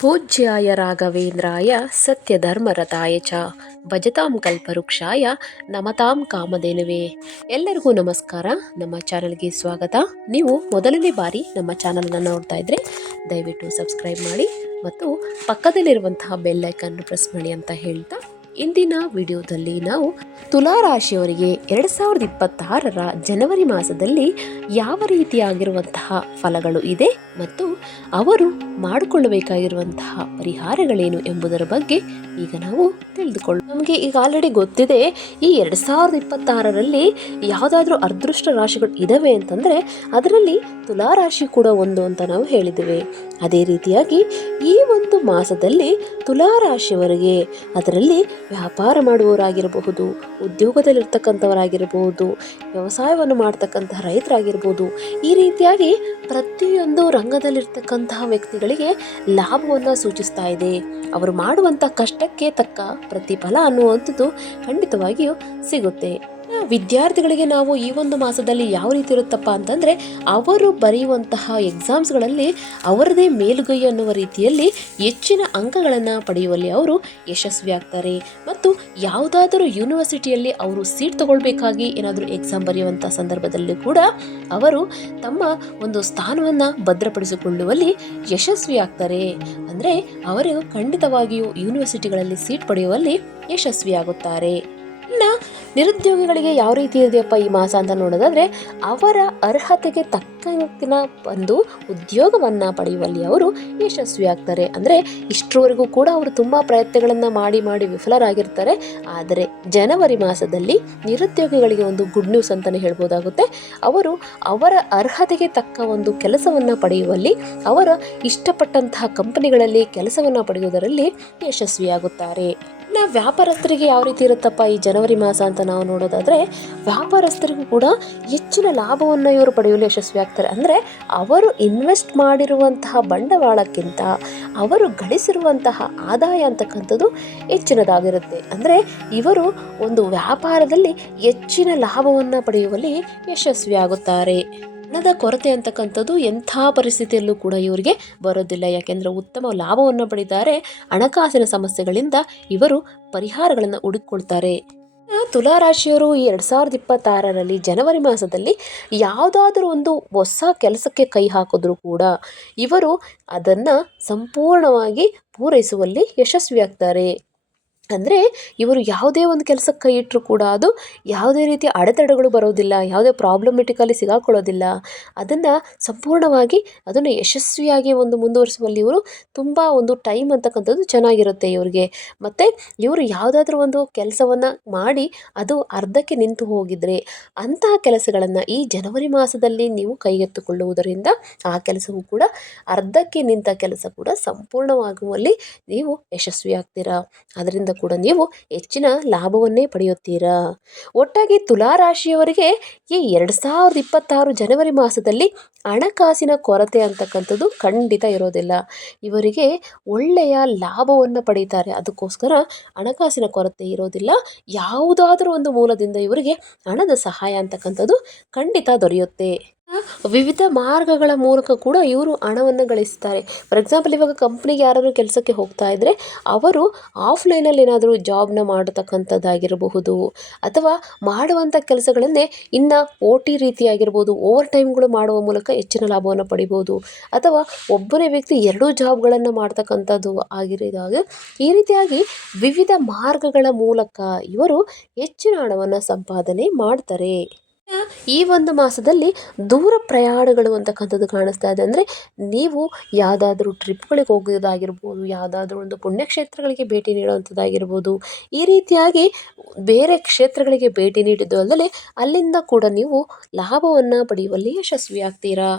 ಪೂಜ್ಯಾಯ ರಾಘವೇಂದ್ರಾಯ ಸತ್ಯಧರ್ಮರತಾಯ ಚ ಭಜತಾಂ ಕಲ್ಪವೃಕ್ಷಾಯ ನಮತಾಂ ಕಾಮಧೇನುವೆ. ಎಲ್ಲರಿಗೂ ನಮಸ್ಕಾರ. ನಮ್ಮ ಚಾನಲ್ಗೆ ಸ್ವಾಗತ. ನೀವು ಮೊದಲನೇ ಬಾರಿ ನಮ್ಮ ಚಾನಲ್ನ ನೋಡ್ತಾ ಇದ್ರೆ ದಯವಿಟ್ಟು ಸಬ್ಸ್ಕ್ರೈಬ್ ಮಾಡಿ ಮತ್ತು ಪಕ್ಕದಲ್ಲಿರುವಂತಹ ಬೆಲ್ ಐಕನ್ ಪ್ರೆಸ್ ಮಾಡಿ ಅಂತ ಹೇಳ್ತಾ, ಇಂದಿನ ವಿಡಿಯೋದಲ್ಲಿ ನಾವು ತುಲಾ ರಾಶಿಯವರಿಗೆ 2026ರ ಜನವರಿ ಮಾಸದಲ್ಲಿ ಯಾವ ರೀತಿಯಾಗಿರುವಂತಹ ಫಲಗಳು ಇದೆ ಮತ್ತು ಅವರು ಮಾಡಿಕೊಳ್ಳಬೇಕಾಗಿರುವಂತಹ ಪರಿಹಾರಗಳೇನು ಎಂಬುದರ ಬಗ್ಗೆ ಈಗ ನಾವು ತಿಳಿದುಕೊಳ್ಳೋಣ. ನಮಗೆ ಈಗ ಆಲ್ರೆಡಿ ಗೊತ್ತಿದೆ, ಈ 2026ರಲ್ಲಿ ಯಾವುದಾದ್ರೂ ಅದೃಷ್ಟ ರಾಶಿಗಳು ಇದಾವೆ ಅಂತಂದರೆ ಅದರಲ್ಲಿ ತುಲಾ ರಾಶಿ ಕೂಡ ಒಂದು ಅಂತ ನಾವು ಹೇಳಿದ್ದೇವೆ. ಅದೇ ರೀತಿಯಾಗಿ ಈ ಒಂದು ಮಾಸದಲ್ಲಿ ತುಲಾ ರಾಶಿಯವರಿಗೆ, ಅದರಲ್ಲಿ ವ್ಯಾಪಾರ ಮಾಡುವವರಾಗಿರಬಹುದು, ಉದ್ಯೋಗದಲ್ಲಿರ್ತಕ್ಕಂಥವರಾಗಿರಬಹುದು, ವ್ಯವಸಾಯವನ್ನು ಮಾಡ್ತಕ್ಕಂತಹ ರೈತರಾಗಿರ್ಬೋದು, ಈ ರೀತಿಯಾಗಿ ಪ್ರತಿಯೊಂದು ರಂಗದಲ್ಲಿರ್ತಕ್ಕಂತಹ ವ್ಯಕ್ತಿಗಳಿಗೆ ಲಾಭವನ್ನು ಸೂಚಿಸ್ತಾ ಇದೆ. ಅವರು ಮಾಡುವಂಥ ಕಷ್ಟಕ್ಕೆ ತಕ್ಕ ಪ್ರತಿಫಲ ಅನ್ನುವಂಥದ್ದು ಖಂಡಿತವಾಗಿಯೂ ಸಿಗುತ್ತೆ. ವಿದ್ಯಾರ್ಥಿಗಳಿಗೆ ನಾವು ಈ ಒಂದು ಮಾಸದಲ್ಲಿ ಯಾವ ರೀತಿ ಇರುತ್ತಪ್ಪ ಅಂತಂದರೆ, ಅವರು ಬರೆಯುವಂತಹ ಎಕ್ಸಾಮ್ಸ್ಗಳಲ್ಲಿ ಅವರದೇ ಮೇಲುಗೈ ಅನ್ನುವ ರೀತಿಯಲ್ಲಿ ಹೆಚ್ಚಿನ ಅಂಕಗಳನ್ನು ಪಡೆಯುವಲ್ಲಿ ಅವರು ಯಶಸ್ವಿ ಆಗ್ತಾರೆ. ಮತ್ತು ಯಾವುದಾದರೂ ಯೂನಿವರ್ಸಿಟಿಯಲ್ಲಿ ಅವರು ಸೀಟ್ ತಗೊಳ್ಬೇಕಾಗಿ ಏನಾದರೂ ಎಕ್ಸಾಮ್ ಬರೆಯುವಂಥ ಸಂದರ್ಭದಲ್ಲಿ ಕೂಡ ಅವರು ತಮ್ಮ ಒಂದು ಸ್ಥಾನವನ್ನು ಭದ್ರಪಡಿಸಿಕೊಳ್ಳುವಲ್ಲಿ ಯಶಸ್ವಿ ಆಗ್ತಾರೆ. ಅಂದರೆ ಅವರು ಖಂಡಿತವಾಗಿಯೂ ಯೂನಿವರ್ಸಿಟಿಗಳಲ್ಲಿ ಸೀಟ್ ಪಡೆಯುವಲ್ಲಿ ಯಶಸ್ವಿಯಾಗುತ್ತಾರೆ. ಇನ್ನು ನಿರುದ್ಯೋಗಿಗಳಿಗೆ ಯಾವ ರೀತಿ ಇದೆಯಪ್ಪ ಈ ಮಾಸ ಅಂತ ನೋಡೋದಾದರೆ, ಅವರ ಅರ್ಹತೆಗೆ ತಕ್ಕಂತಿನ ಒಂದು ಉದ್ಯೋಗವನ್ನು ಪಡೆಯುವಲ್ಲಿ ಅವರು ಯಶಸ್ವಿ ಆಗ್ತಾರೆ. ಅಂದರೆ ಇಷ್ಟರವರೆಗೂ ಕೂಡ ಅವರು ತುಂಬ ಪ್ರಯತ್ನಗಳನ್ನು ಮಾಡಿ ವಿಫಲರಾಗಿರ್ತಾರೆ. ಆದರೆ ಜನವರಿ ಮಾಸದಲ್ಲಿ ನಿರುದ್ಯೋಗಿಗಳಿಗೆ ಒಂದು ಗುಡ್ ನ್ಯೂಸ್ ಅಂತಲೇ ಹೇಳ್ಬೋದಾಗುತ್ತೆ. ಅವರು ಅವರ ಅರ್ಹತೆಗೆ ತಕ್ಕ ಒಂದು ಕೆಲಸವನ್ನು ಪಡೆಯುವಲ್ಲಿ, ಅವರ ಇಷ್ಟಪಟ್ಟಂತಹ ಕಂಪನಿಗಳಲ್ಲಿ ಕೆಲಸವನ್ನು ಪಡೆಯುವುದರಲ್ಲಿ ಯಶಸ್ವಿಯಾಗುತ್ತಾರೆ. ಇನ್ನು ವ್ಯಾಪಾರಸ್ಥರಿಗೆ ಯಾವ ರೀತಿ ಇರುತ್ತಪ್ಪ ಈ ಜನವರಿ ಮಾಸ ಅಂತ ನಾವು ನೋಡೋದಾದರೆ, ವ್ಯಾಪಾರಸ್ಥರಿಗೂ ಕೂಡ ಹೆಚ್ಚಿನ ಲಾಭವನ್ನು ಇವರು ಪಡೆಯಲು ಯಶಸ್ವಿ ಆಗ್ತಾರೆ. ಅಂದರೆ ಅವರು ಇನ್ವೆಸ್ಟ್ ಮಾಡಿರುವಂತಹ ಬಂಡವಾಳಕ್ಕಿಂತ ಅವರು ಗಳಿಸಿರುವಂತಹ ಆದಾಯ ಅಂತಕ್ಕಂಥದ್ದು ಹೆಚ್ಚಿನದಾಗಿರುತ್ತೆ. ಅಂದರೆ ಇವರು ಒಂದು ವ್ಯಾಪಾರದಲ್ಲಿ ಹೆಚ್ಚಿನ ಲಾಭವನ್ನು ಪಡೆಯುವಲ್ಲಿ ಯಶಸ್ವಿ ಆಗುತ್ತಾರೆ. ಹಣದ ಕೊರತೆ ಅಂತಕ್ಕಂಥದ್ದು ಎಂಥ ಪರಿಸ್ಥಿತಿಯಲ್ಲೂ ಕೂಡ ಇವರಿಗೆ ಬರೋದಿಲ್ಲ. ಯಾಕೆಂದರೆ ಉತ್ತಮ ಲಾಭವನ್ನು ಪಡೆದಿದ್ದಾರೆ. ಹಣಕಾಸಿನ ಸಮಸ್ಯೆಗಳಿಂದ ಇವರು ಪರಿಹಾರಗಳನ್ನು ಹುಡುಕೊಳ್ತಾರೆ. ತುಲಾ ರಾಶಿಯವರು ಈ 2026ರಲ್ಲಿ ಜನವರಿ ಮಾಸದಲ್ಲಿ ಯಾವುದಾದ್ರೂ ಒಂದು ಹೊಸ ಕೆಲಸಕ್ಕೆ ಕೈ ಹಾಕಿದ್ರೂ ಕೂಡ ಇವರು ಅದನ್ನು ಸಂಪೂರ್ಣವಾಗಿ ಪೂರೈಸುವಲ್ಲಿ ಯಶಸ್ವಿಯಾಗ್ತಾರೆ. ಅಂದರೆ ಇವರು ಯಾವುದೇ ಒಂದು ಕೆಲಸಕ್ಕೆ ಕೈ ಇಟ್ಟರೂ ಕೂಡ ಅದು ಯಾವುದೇ ರೀತಿಯ ಅಡೆತಡೆಗಳು ಬರೋದಿಲ್ಲ, ಯಾವುದೇ ಪ್ರಾಬ್ಲಮೆಟಿಕಲ್ಲಿ ಸಿಗಾಕೊಳ್ಳೋದಿಲ್ಲ. ಅದನ್ನು ಸಂಪೂರ್ಣವಾಗಿ ಅದನ್ನು ಯಶಸ್ವಿಯಾಗಿ ಒಂದು ಮುಂದುವರಿಸುವಲ್ಲಿ ಇವರು ತುಂಬ ಒಂದು ಟೈಮ್ ಅಂತಕ್ಕಂಥದ್ದು ಚೆನ್ನಾಗಿರುತ್ತೆ ಇವರಿಗೆ. ಮತ್ತು ಇವರು ಯಾವುದಾದ್ರೂ ಒಂದು ಕೆಲಸವನ್ನು ಮಾಡಿ ಅದು ಅರ್ಧಕ್ಕೆ ನಿಂತು ಹೋಗಿದ್ರೆ ಅಂತಹ ಕೆಲಸಗಳನ್ನು ಈ ಜನವರಿ ಮಾಸದಲ್ಲಿ ನೀವು ಕೈಗೆತ್ತಿಕೊಳ್ಳುವುದರಿಂದ ಆ ಕೆಲಸವೂ ಕೂಡ, ಅರ್ಧಕ್ಕೆ ನಿಂತ ಕೆಲಸ ಕೂಡ ಸಂಪೂರ್ಣವಾಗುವಲ್ಲಿ ನೀವು ಯಶಸ್ವಿಯಾಗ್ತೀರಾ. ಅದರಿಂದ ಕೂಡ ನೀವು ಹೆಚ್ಚಿನ ಲಾಭವನ್ನೇ ಪಡೆಯುತ್ತೀರಾ. ಒಟ್ಟಾಗಿ ತುಲಾ ರಾಶಿಯವರಿಗೆ ಈ 2026 ಜನವರಿ ಮಾಸದಲ್ಲಿ ಹಣಕಾಸಿನ ಕೊರತೆ ಅಂತಕ್ಕಂಥದ್ದು ಖಂಡಿತ ಇರೋದಿಲ್ಲ. ಇವರಿಗೆ ಒಳ್ಳೆಯ ಲಾಭವನ್ನು ಪಡೀತಾರೆ. ಅದಕ್ಕೋಸ್ಕರ ಹಣಕಾಸಿನ ಕೊರತೆ ಇರೋದಿಲ್ಲ. ಯಾವುದಾದ್ರೂ ಒಂದು ಮೂಲದಿಂದ ಇವರಿಗೆ ಹಣದ ಸಹಾಯ ಅಂತಕ್ಕಂಥದ್ದು ಖಂಡಿತ ದೊರೆಯುತ್ತೆ. ವಿವಿಧ ಮಾರ್ಗಗಳ ಮೂಲಕ ಕೂಡ ಇವರು ಹಣವನ್ನು ಗಳಿಸ್ತಾರೆ. ಫಾರ್ ಎಕ್ಸಾಂಪಲ್, ಇವಾಗ ಕಂಪ್ನಿಗೆ ಯಾರಾದರೂ ಕೆಲಸಕ್ಕೆ ಹೋಗ್ತಾ ಇದ್ದರೆ ಅವರು ಆಫ್ಲೈನಲ್ಲಿ ಏನಾದರೂ ಜಾಬ್ನ ಮಾಡತಕ್ಕಂಥದ್ದಾಗಿರಬಹುದು, ಅಥವಾ ಮಾಡುವಂಥ ಕೆಲಸಗಳನ್ನೇ ಇನ್ನು OT ರೀತಿಯಾಗಿರ್ಬೋದು, ಓವರ್ ಟೈಮ್ಗಳು ಮಾಡುವ ಮೂಲಕ ಹೆಚ್ಚಿನ ಲಾಭವನ್ನು ಪಡಿಬೋದು, ಅಥವಾ ಒಬ್ಬನೇ ವ್ಯಕ್ತಿ 2 ಜಾಬ್ಗಳನ್ನು ಮಾಡ್ತಕ್ಕಂಥದ್ದು ಆಗಿರಿದಾಗ ಈ ರೀತಿಯಾಗಿ ವಿವಿಧ ಮಾರ್ಗಗಳ ಮೂಲಕ ಇವರು ಹೆಚ್ಚಿನ ಹಣವನ್ನು ಸಂಪಾದನೆ ಮಾಡ್ತಾರೆ. ಈ ಒಂದು ಮಾಸದಲ್ಲಿ ದೂರ ಪ್ರಯಾಣಗಳು ಅಂತಕ್ಕಂಥದ್ದು ಕಾಣಿಸ್ತಾ ಇದೆ. ಅಂದರೆ ನೀವು ಯಾವುದಾದ್ರೂ ಟ್ರಿಪ್ಗಳಿಗೆ ಹೋಗೋದಾಗಿರ್ಬೋದು, ಯಾವುದಾದ್ರೂ ಒಂದು ಪುಣ್ಯಕ್ಷೇತ್ರಗಳಿಗೆ ಭೇಟಿ ನೀಡುವಂಥದ್ದಾಗಿರ್ಬೋದು, ಈ ರೀತಿಯಾಗಿ ಬೇರೆ ಕ್ಷೇತ್ರಗಳಿಗೆ ಭೇಟಿ ನೀಡಿದ್ದು ಅಲ್ಲದೆ ಅಲ್ಲಿಂದ ಕೂಡ ನೀವು ಲಾಭವನ್ನು ಪಡೆಯುವಲ್ಲಿ ಯಶಸ್ವಿ ಆಗ್ತೀರಾ.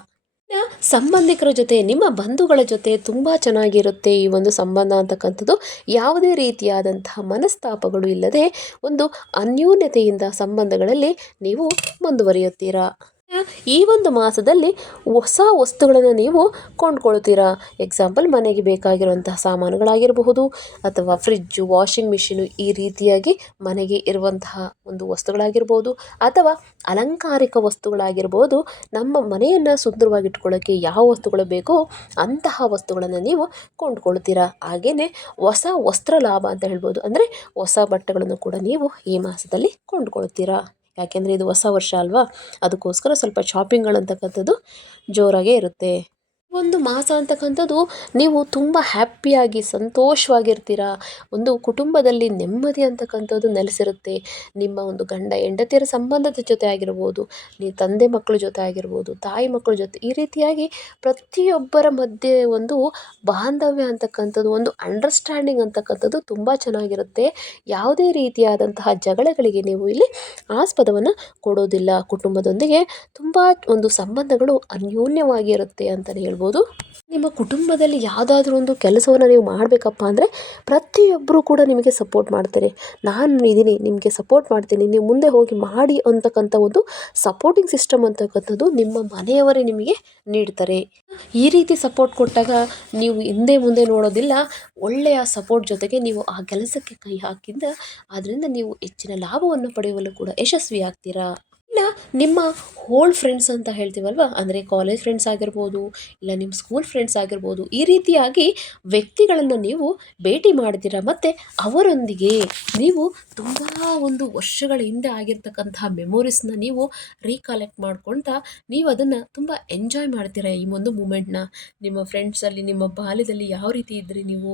ಸಂಬಂಧಿಕರ ಜೊತೆ, ನಿಮ್ಮ ಬಂಧುಗಳ ಜೊತೆ ತುಂಬ ಚೆನ್ನಾಗಿರುತ್ತೆ ಈ ಒಂದು ಸಂಬಂಧ ಅಂತಕ್ಕಂಥದ್ದು. ಯಾವುದೇ ರೀತಿಯಾದಂತಹ ಮನಸ್ತಾಪಗಳು ಇಲ್ಲದೆ ಒಂದು ಅನ್ಯೋನ್ಯತೆಯಿಂದ ಸಂಬಂಧಗಳಲ್ಲಿ ನೀವು ಮುಂದುವರಿಯುತ್ತೀರಾ. ಈ ಒಂದು ಮಾಸದಲ್ಲಿ ಹೊಸ ವಸ್ತುಗಳನ್ನು ನೀವು ಕೊಂಡ್ಕೊಳ್ತೀರಾ. ಎಕ್ಸಾಂಪಲ್ ಮನೆಗೆ ಬೇಕಾಗಿರುವಂತಹ ಸಾಮಾನುಗಳಾಗಿರಬಹುದು, ಅಥವಾ ಫ್ರಿಜ್ಜು, ವಾಷಿಂಗ್ ಮಿಷಿನು, ಈ ರೀತಿಯಾಗಿ ಮನೆಗೆ ಇರುವಂತಹ ಒಂದು ವಸ್ತುಗಳಾಗಿರ್ಬೋದು, ಅಥವಾ ಅಲಂಕಾರಿಕ ವಸ್ತುಗಳಾಗಿರ್ಬೋದು. ನಮ್ಮ ಮನೆಯನ್ನು ಸುಂದರವಾಗಿಟ್ಕೊಳ್ಳೋಕ್ಕೆ ಯಾವ ವಸ್ತುಗಳು ಬೇಕೋ ಅಂತಹ ವಸ್ತುಗಳನ್ನು ನೀವು ಕೊಂಡ್ಕೊಳ್ತೀರಾ. ಹಾಗೆಯೇ ಹೊಸ ವಸ್ತ್ರ ಲಾಭ ಅಂತ ಹೇಳ್ಬೋದು, ಅಂದರೆ ಹೊಸ ಬಟ್ಟೆಗಳನ್ನು ಕೂಡ ನೀವು ಈ ಮಾಸದಲ್ಲಿ ಕೊಂಡ್ಕೊಳ್ತೀರಾ. ಯಾಕೆಂದರೆ ಇದು ಹೊಸ ವರ್ಷ ಅಲ್ವಾ, ಅದಕ್ಕೋಸ್ಕರ ಸ್ವಲ್ಪ ಶಾಪಿಂಗ್ಗಳಂತಕ್ಕಂಥದ್ದು ಜೋರಾಗೇ ಇರುತ್ತೆ. ಒಂದು ಮಾಸ ಅಂತಕ್ಕಂಥದ್ದು ನೀವು ತುಂಬ ಹ್ಯಾಪಿಯಾಗಿ ಸಂತೋಷವಾಗಿರ್ತೀರ. ಒಂದು ಕುಟುಂಬದಲ್ಲಿ ನೆಮ್ಮದಿ ಅಂತಕ್ಕಂಥದ್ದು ನೆಲೆಸಿರುತ್ತೆ. ನಿಮ್ಮ ಒಂದು ಗಂಡ ಹೆಂಡತಿಯರ ಸಂಬಂಧದ ಜೊತೆ ಆಗಿರ್ಬೋದು, ನೀವು ತಂದೆ ಮಕ್ಕಳ ಜೊತೆ ಆಗಿರ್ಬೋದು, ತಾಯಿ ಮಕ್ಕಳ ಜೊತೆ, ಈ ರೀತಿಯಾಗಿ ಪ್ರತಿಯೊಬ್ಬರ ಮಧ್ಯೆ ಒಂದು ಬಾಂಧವ್ಯ ಅಂತಕ್ಕಂಥದ್ದು, ಒಂದು ಅಂಡರ್ಸ್ಟ್ಯಾಂಡಿಂಗ್ ಅಂತಕ್ಕಂಥದ್ದು ತುಂಬ ಚೆನ್ನಾಗಿರುತ್ತೆ. ಯಾವುದೇ ರೀತಿಯಾದಂತಹ ಜಗಳಗಳಿಗೆ ನೀವು ಇಲ್ಲಿ ಆಸ್ಪದವನ್ನು ಕೊಡೋದಿಲ್ಲ. ಕುಟುಂಬದೊಂದಿಗೆ ತುಂಬ ಒಂದು ಸಂಬಂಧಗಳು ಅನ್ಯೋನ್ಯವಾಗಿ ಇರುತ್ತೆ ಅಂತಲೇ ಹೇಳ್ಬೋದು. ನಿಮ್ಮ ಕುಟುಂಬದಲ್ಲಿ ಯಾವುದಾದ್ರೂ ಒಂದು ಕೆಲಸವನ್ನು ನೀವು ಮಾಡಬೇಕಪ್ಪ ಅಂದರೆ ಪ್ರತಿಯೊಬ್ಬರು ಕೂಡ ನಿಮಗೆ ಸಪೋರ್ಟ್ ಮಾಡ್ತಾರೆ. ನಾನು ಇದ್ದೀನಿ, ನಿಮಗೆ ಸಪೋರ್ಟ್ ಮಾಡ್ತೀನಿ, ನೀವು ಮುಂದೆ ಹೋಗಿ ಮಾಡಿ ಅಂತಕ್ಕಂಥ ಒಂದು ಸಪೋರ್ಟಿಂಗ್ ಸಿಸ್ಟಮ್ ಅಂತಕ್ಕಂಥದ್ದು ನಿಮ್ಮ ಮನೆಯವರೇ ನಿಮಗೆ ನೀಡ್ತಾರೆ. ಈ ರೀತಿ ಸಪೋರ್ಟ್ ಕೊಟ್ಟಾಗ ನೀವು ಹಿಂದೆ ಮುಂದೆ ನೋಡೋದಿಲ್ಲ. ಒಳ್ಳೆಯ ಸಪೋರ್ಟ್ ಜೊತೆಗೆ ನೀವು ಆ ಕೆಲಸಕ್ಕೆ ಕೈ ಹಾಕಿದ್ದ ಅದರಿಂದ ನೀವು ಹೆಚ್ಚಿನ ಲಾಭವನ್ನು ಪಡೆಯುವಲ್ಲೂ ಕೂಡ ಯಶಸ್ವಿ ಆಗ್ತೀರಾ. ಇನ್ನು ನಿಮ್ಮ ಓಲ್ಡ್ ಫ್ರೆಂಡ್ಸ್ ಅಂತ ಹೇಳ್ತೀವಲ್ವ, ಅಂದರೆ ಕಾಲೇಜ್ ಫ್ರೆಂಡ್ಸ್ ಆಗಿರ್ಬೋದು, ಇಲ್ಲ ನಿಮ್ಮ ಸ್ಕೂಲ್ ಫ್ರೆಂಡ್ಸ್ ಆಗಿರ್ಬೋದು, ಈ ರೀತಿಯಾಗಿ ವ್ಯಕ್ತಿಗಳನ್ನು ನೀವು ಭೇಟಿ ಮಾಡ್ತೀರಾ. ಮತ್ತು ಅವರೊಂದಿಗೆ ನೀವು ತುಂಬ ಒಂದು ವರ್ಷಗಳ ಹಿಂದೆ ಆಗಿರ್ತಕ್ಕಂತಹ ಮೆಮೊರೀಸ್ನ ನೀವು ರೀಕಲೆಕ್ಟ್ ಮಾಡ್ಕೊಳ್ತಾ ನೀವು ಅದನ್ನು ತುಂಬ ಎಂಜಾಯ್ ಮಾಡ್ತೀರಾ. ಈ ಒಂದು ಮೂಮೆಂಟ್ನ ನಿಮ್ಮ ಫ್ರೆಂಡ್ಸಲ್ಲಿ, ನಿಮ್ಮ ಬಾಲ್ಯದಲ್ಲಿ ಯಾವ ರೀತಿ ಇದ್ರಿ ನೀವು,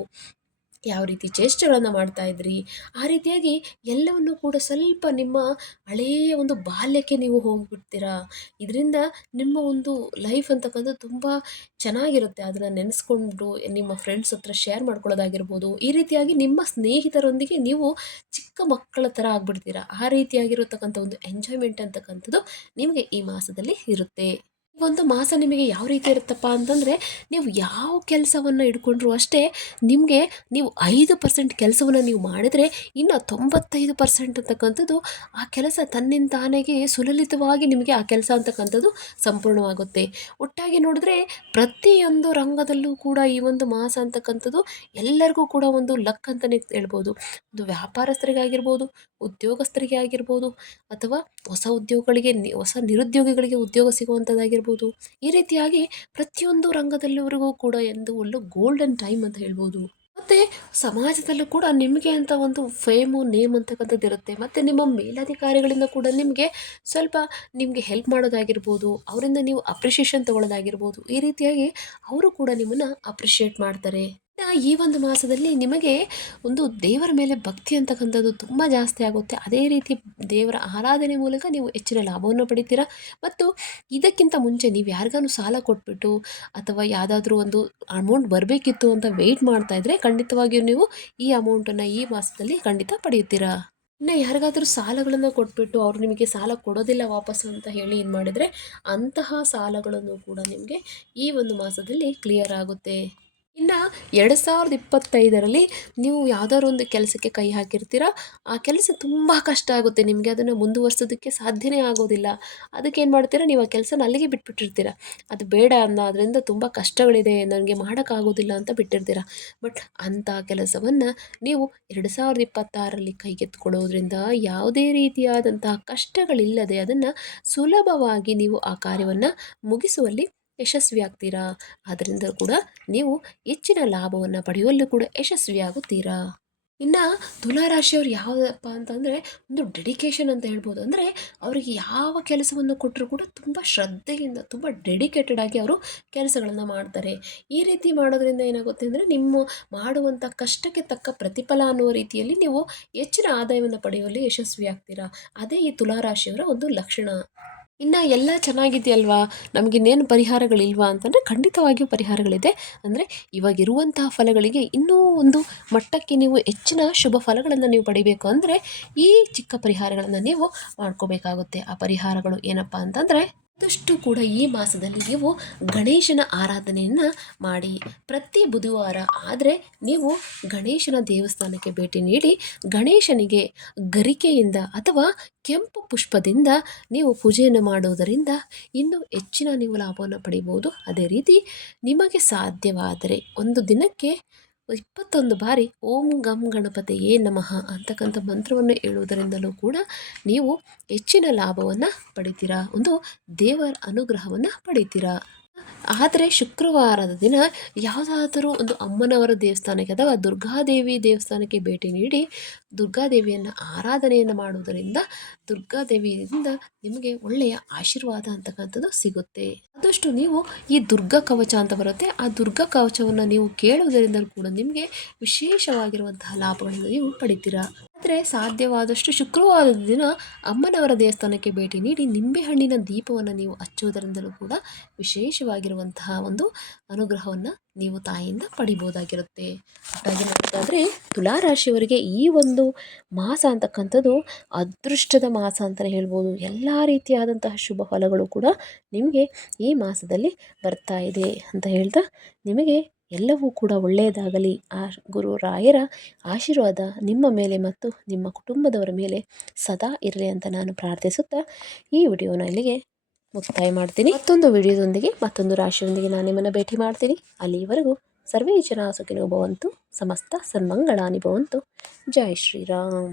ಯಾವ ರೀತಿ ಚೇಷ್ಟೆಗಳನ್ನು ಮಾಡ್ತಾಯಿದ್ರಿ, ಆ ರೀತಿಯಾಗಿ ಎಲ್ಲವನ್ನು ಕೂಡ ಸ್ವಲ್ಪ ನಿಮ್ಮ ಹಳೆಯ ಒಂದು ಬಾಲ್ಯಕ್ಕೆ ನೀವು ಹೋಗಿಬಿಡ್ತೀರಾ. ಇದರಿಂದ ನಿಮ್ಮ ಒಂದು ಲೈಫ್ ಅಂತಕ್ಕಂಥದ್ದು ತುಂಬ ಚೆನ್ನಾಗಿರುತ್ತೆ. ಅದನ್ನು ನೆನೆಸ್ಕೊಂಡು ನಿಮ್ಮ ಫ್ರೆಂಡ್ಸ್ ಹತ್ರ ಶೇರ್ ಮಾಡ್ಕೊಳ್ಳೋದಾಗಿರ್ಬೋದು, ಈ ರೀತಿಯಾಗಿ ನಿಮ್ಮ ಸ್ನೇಹಿತರೊಂದಿಗೆ ನೀವು ಚಿಕ್ಕ ಮಕ್ಕಳ ಥರ ಆಗ್ಬಿಡ್ತೀರಾ. ಆ ರೀತಿಯಾಗಿರತಕ್ಕಂಥ ಒಂದು ಎಂಜಾಯ್ಮೆಂಟ್ ಅಂತಕ್ಕಂಥದ್ದು ನಿಮಗೆ ಈ ಮಾಸದಲ್ಲಿ ಇರುತ್ತೆ. ಒಂದು ಮಾಸ ನಿಮಗೆ ಯಾವ ರೀತಿ ಇರುತ್ತಪ್ಪ ಅಂತಂದರೆ, ನೀವು ಯಾವ ಕೆಲಸವನ್ನು ಹಿಡ್ಕೊಂಡ್ರು ಅಷ್ಟೇ, ನಿಮಗೆ ನೀವು 5% ಕೆಲಸವನ್ನು ನೀವು ಮಾಡಿದರೆ ಇನ್ನು 95% ಅಂತಕ್ಕಂಥದ್ದು ಆ ಕೆಲಸ ತನ್ನಿಂದ ತಾನಾಗಿ ಸುಲಲಿತವಾಗಿ ನಿಮಗೆ ಆ ಕೆಲಸ ಅಂತಕ್ಕಂಥದ್ದು ಸಂಪೂರ್ಣವಾಗುತ್ತೆ. ಒಟ್ಟಾಗಿ ನೋಡಿದ್ರೆ ಪ್ರತಿಯೊಂದು ರಂಗದಲ್ಲೂ ಕೂಡ ಈ ಒಂದು ಮಾಸ ಅಂತಕ್ಕಂಥದ್ದು ಎಲ್ಲರಿಗೂ ಕೂಡ ಒಂದು ಲಕ್ ಅಂತಲೇ ಹೇಳ್ಬೋದು. ಒಂದು ವ್ಯಾಪಾರಸ್ಥರಿಗಾಗಿರ್ಬೋದು, ಉದ್ಯೋಗಸ್ಥರಿಗೆ ಆಗಿರ್ಬೋದು, ಅಥವಾ ಹೊಸ ನಿರುದ್ಯೋಗಿಗಳಿಗೆ ಉದ್ಯೋಗ ಸಿಗುವಂಥದ್ದಾಗಿರ್ಬೋದು. ಈ ರೀತಿಯಾಗಿ ಪ್ರತಿಯೊಂದು ರಂಗದಲ್ಲಿವರೆಗೂ ಕೂಡ ಎಂದು ಒಳ್ಳೆ ಗೋಲ್ಡನ್ ಟೈಮ್ ಅಂತ ಹೇಳ್ಬೋದು. ಮತ್ತು ಸಮಾಜದಲ್ಲೂ ಕೂಡ ನಿಮಗೆ ಅಂತ ಒಂದು ಫೇಮು ನೇಮ್ ಅಂತಕ್ಕಂಥದ್ದು ಇರುತ್ತೆ. ಮತ್ತು ನಿಮ್ಮ ಮೇಲಧಿಕಾರಿಗಳಿಂದ ಕೂಡ ನಿಮಗೆ ಹೆಲ್ಪ್ ಮಾಡೋದಾಗಿರ್ಬೋದು, ಅವರಿಂದ ನೀವು ಅಪ್ರಿಷಿಯೇಷನ್ ತೊಗೊಳ್ಳೋದಾಗಿರ್ಬೋದು, ಈ ರೀತಿಯಾಗಿ ಅವರು ಕೂಡ ನಿಮ್ಮನ್ನು ಅಪ್ರಿಷಿಯೇಟ್ ಮಾಡ್ತಾರೆ. ಈ ಒಂದು ಮಾಸದಲ್ಲಿ ನಿಮಗೆ ಒಂದು ದೇವರ ಮೇಲೆ ಭಕ್ತಿ ಅಂತಕ್ಕಂಥದ್ದು ತುಂಬ ಜಾಸ್ತಿ ಆಗುತ್ತೆ. ಅದೇ ರೀತಿ ದೇವರ ಆರಾಧನೆ ಮೂಲಕ ನೀವು ಹೆಚ್ಚಿನ ಲಾಭವನ್ನು ಪಡಿತೀರಾ. ಮತ್ತು ಇದಕ್ಕಿಂತ ಮುಂಚೆ ನೀವು ಯಾರಿಗಾನು ಸಾಲ ಕೊಟ್ಬಿಟ್ಟು ಅಥವಾ ಯಾವುದಾದ್ರೂ ಒಂದು ಅಮೌಂಟ್ ಬರಬೇಕಿತ್ತು ಅಂತ ವೆಯ್ಟ್ ಮಾಡ್ತಾಯಿದ್ರೆ ಖಂಡಿತವಾಗಿಯೂ ನೀವು ಈ ಅಮೌಂಟನ್ನು ಈ ಮಾಸದಲ್ಲಿ ಖಂಡಿತ ಪಡೆಯುತ್ತೀರಾ. ಇನ್ನು ಯಾರಿಗಾದ್ರೂ ಸಾಲಗಳನ್ನು ಕೊಟ್ಬಿಟ್ಟು ಅವರು ನಿಮಗೆ ಸಾಲ ಕೊಡೋದಿಲ್ಲ ವಾಪಸ್ಸು ಅಂತ ಹೇಳಿ ಏನು ಮಾಡಿದರೆ, ಅಂತಹ ಸಾಲಗಳನ್ನು ಕೂಡ ನಿಮಗೆ ಈ ಒಂದು ಮಾಸದಲ್ಲಿ ಕ್ಲಿಯರ್ ಆಗುತ್ತೆ. ಇನ್ನು 2025ರಲ್ಲಿ ನೀವು ಯಾವುದಾದ್ರು ಒಂದು ಕೆಲಸಕ್ಕೆ ಕೈ ಹಾಕಿರ್ತೀರ, ಆ ಕೆಲಸ ತುಂಬ ಕಷ್ಟ ಆಗುತ್ತೆ. ನಿಮಗೆ ಅದನ್ನು ಮುಂದುವರ್ಸೋದಕ್ಕೆ ಸಾಧ್ಯನೇ ಆಗೋದಿಲ್ಲ. ಅದಕ್ಕೇನು ಮಾಡ್ತೀರಾ, ನೀವು ಆ ಕೆಲಸನ ಅಲ್ಲಿಗೆ ಬಿಟ್ಬಿಟ್ಟಿರ್ತೀರ. ಅದು ಬೇಡ ಅದರಿಂದ ತುಂಬ ಕಷ್ಟಗಳಿದೆ, ನನಗೆ ಮಾಡೋಕ್ಕಾಗೋದಿಲ್ಲ ಅಂತ ಬಿಟ್ಟಿರ್ತೀರ. ಬಟ್ ಅಂಥ ಕೆಲಸವನ್ನು ನೀವು 2026ರಲ್ಲಿ ಕೈಗೆತ್ತಿಕೊಳ್ಳೋದ್ರಿಂದ ಯಾವುದೇ ರೀತಿಯಾದಂತಹ ಕಷ್ಟಗಳಿಲ್ಲದೆ ಅದನ್ನು ಸುಲಭವಾಗಿ ನೀವು ಆ ಕಾರ್ಯವನ್ನು ಮುಗಿಸುವಲ್ಲಿ ಯಶಸ್ವಿ ಆಗ್ತೀರಾ. ಆದ್ದರಿಂದ ಕೂಡ ನೀವು ಹೆಚ್ಚಿನ ಲಾಭವನ್ನು ಪಡೆಯುವಲ್ಲೂ ಕೂಡ ಯಶಸ್ವಿಯಾಗುತ್ತೀರಾ. ಇನ್ನು ತುಲಾರಾಶಿಯವ್ರು ಯಾವುದಪ್ಪ ಅಂತಂದರೆ ಒಂದು ಡೆಡಿಕೇಶನ್ ಅಂತ ಹೇಳ್ಬೋದು. ಅಂದರೆ ಅವರಿಗೆ ಯಾವ ಕೆಲಸವನ್ನು ಕೊಟ್ಟರೂ ಕೂಡ ತುಂಬ ಶ್ರದ್ಧೆಯಿಂದ, ತುಂಬ ಡೆಡಿಕೇಟೆಡ್ ಆಗಿ ಅವರು ಕೆಲಸಗಳನ್ನು ಮಾಡ್ತಾರೆ. ಈ ರೀತಿ ಮಾಡೋದ್ರಿಂದ ಏನಾಗುತ್ತೆ ಅಂದರೆ, ನಿಮ್ಮ ಮಾಡುವಂಥ ಕಷ್ಟಕ್ಕೆ ತಕ್ಕ ಪ್ರತಿಫಲ ಅನ್ನುವ ರೀತಿಯಲ್ಲಿ ನೀವು ಹೆಚ್ಚಿನ ಆದಾಯವನ್ನು ಪಡೆಯುವಲ್ಲಿ ಯಶಸ್ವಿ ಆಗ್ತೀರಾ. ಅದೇ ಈ ತುಲಾರಾಶಿಯವರ ಒಂದು ಲಕ್ಷಣ. ಇನ್ನು ಎಲ್ಲ ಚೆನ್ನಾಗಿದೆಯಲ್ವಾ, ನಮಗಿನ್ನೇನು ಪರಿಹಾರಗಳಿಲ್ವಾ ಅಂತಂದರೆ ಖಂಡಿತವಾಗಿಯೂ ಪರಿಹಾರಗಳಿದೆ. ಅಂದರೆ ಇವಾಗಿರುವಂತಹ ಫಲಗಳಿಗೆ ಇನ್ನೂ ಒಂದು ಮಟ್ಟಕ್ಕೆ ನೀವು ಹೆಚ್ಚಿನ ಶುಭ ಫಲಗಳನ್ನು ನೀವು ಪಡಿಬೇಕು ಅಂದರೆ ಈ ಚಿಕ್ಕ ಪರಿಹಾರಗಳನ್ನು ನೀವು ಮಾಡ್ಕೋಬೇಕಾಗುತ್ತೆ. ಆ ಪರಿಹಾರಗಳು ಏನಪ್ಪ ಅಂತಂದರೆ, ಆದಷ್ಟು ಕೂಡ ಈ ಮಾಸದಲ್ಲಿ ನೀವು ಗಣೇಶನ ಆರಾಧನೆಯನ್ನು ಮಾಡಿ. ಪ್ರತಿ ಬುಧವಾರ ಆದರೆ ನೀವು ಗಣೇಶನ ದೇವಸ್ಥಾನಕ್ಕೆ ಭೇಟಿ ನೀಡಿ ಗಣೇಶನಿಗೆ ಗರಿಕೆಯಿಂದ ಅಥವಾ ಕೆಂಪು ಪುಷ್ಪದಿಂದ ನೀವು ಪೂಜೆಯನ್ನು ಮಾಡುವುದರಿಂದ ಇನ್ನೂ ಹೆಚ್ಚಿನ ನೀವು ಲಾಭವನ್ನು ಪಡಿಬೋದು. ಅದೇ ರೀತಿ ನಿಮಗೆ ಸಾಧ್ಯವಾದರೆ ಒಂದು ದಿನಕ್ಕೆ 21 ಬಾರಿ ಓಂ ಗಂ ಗಣಪತಿಯೇ ನಮಃ ಅಂತಕ್ಕಂಥ ಮಂತ್ರವನ್ನು ಹೇಳುವುದರಿಂದಲೂ ಕೂಡ ನೀವು ಹೆಚ್ಚಿನ ಲಾಭವನ್ನು ಪಡಿತೀರಾ, ಒಂದು ದೇವರ ಅನುಗ್ರಹವನ್ನು ಪಡಿತೀರಾ. ಆದರೆ ಶುಕ್ರವಾರದ ದಿನ ಯಾವುದಾದರೂ ಒಂದು ಅಮ್ಮನವರ ದೇವಸ್ಥಾನಕ್ಕೆ ಅಥವಾ ದುರ್ಗಾದೇವಿ ದೇವಸ್ಥಾನಕ್ಕೆ ಭೇಟಿ ನೀಡಿ ದುರ್ಗಾದೇವಿಯನ್ನು ಆರಾಧನೆಯನ್ನು ಮಾಡುವುದರಿಂದ ದುರ್ಗಾದೇವಿಯಿಂದ ನಿಮಗೆ ಒಳ್ಳೆಯ ಆಶೀರ್ವಾದ ಅಂತಕ್ಕಂಥದ್ದು ಸಿಗುತ್ತೆ. ಆದಷ್ಟು ನೀವು ಈ ದುರ್ಗಾ ಕವಚ ಅಂತ ಬರುತ್ತೆ, ಆ ದುರ್ಗಾ ಕವಚವನ್ನು ನೀವು ಕೇಳುವುದರಿಂದ ಕೂಡ ನಿಮಗೆ ವಿಶೇಷವಾಗಿರುವಂತಹ ಲಾಭಗಳನ್ನು ನೀವು ಪಡಿತೀರಾ. ಆದರೆ ಸಾಧ್ಯವಾದಷ್ಟು ಶುಕ್ರವಾರದ ದಿನ ಅಮ್ಮನವರ ದೇವಸ್ಥಾನಕ್ಕೆ ಭೇಟಿ ನೀಡಿ ನಿಂಬೆಹಣ್ಣಿನ ದೀಪವನ್ನು ನೀವು ಹಚ್ಚುವುದರಿಂದಲೂ ಕೂಡ ವಿಶೇಷವಾಗಿರುವಂತಹ ಒಂದು ಅನುಗ್ರಹವನ್ನು ನೀವು ತಾಯಿಯಿಂದ ಪಡಿಬೋದಾಗಿರುತ್ತೆ. ಹಾಗಾಗಿ ನೋಡೋದಾದರೆ ತುಲಾರಾಶಿಯವರಿಗೆ ಈ ಒಂದು ಮಾಸ ಅಂತಕ್ಕಂಥದ್ದು ಅದೃಷ್ಟದ ಮಾಸ ಅಂತಲೇ ಹೇಳ್ಬೋದು. ಎಲ್ಲ ರೀತಿಯಾದಂತಹ ಶುಭ ಫಲಗಳು ಕೂಡ ನಿಮಗೆ ಈ ಮಾಸದಲ್ಲಿ ಬರ್ತಾ ಇದೆ ಅಂತ ಹೇಳ್ತಾ ನಿಮಗೆ ಎಲ್ಲವೂ ಕೂಡ ಒಳ್ಳೆಯದಾಗಲಿ. ಆ ಗುರು ರಾಯರ ಆಶೀರ್ವಾದ ನಿಮ್ಮ ಮೇಲೆ ಮತ್ತು ನಿಮ್ಮ ಕುಟುಂಬದವರ ಮೇಲೆ ಸದಾ ಇರಲಿ ಅಂತ ನಾನು ಪ್ರಾರ್ಥಿಸುತ್ತಾ ಈ ವಿಡಿಯೋನ ಇಲ್ಲಿಗೆ ಮುಕ್ತಾಯ ಮಾಡ್ತೀನಿ. ಮತ್ತೊಂದು ವಿಡಿಯೋದೊಂದಿಗೆ ಮತ್ತೊಂದು ರಾಶಿಯೊಂದಿಗೆ ನಾನು ನಿಮ್ಮನ್ನು ಭೇಟಿ ಮಾಡ್ತೀನಿ. ಅಲ್ಲಿವರೆಗೂ ಸರ್ವೇ ಜನ ಸುಖಿನೋ ಭವಂತು, ಸಮಸ್ತ ಸನ್ಮಂಗಳಾನಿ ಭವಂತು. ಜೈ ಶ್ರೀರಾಮ್.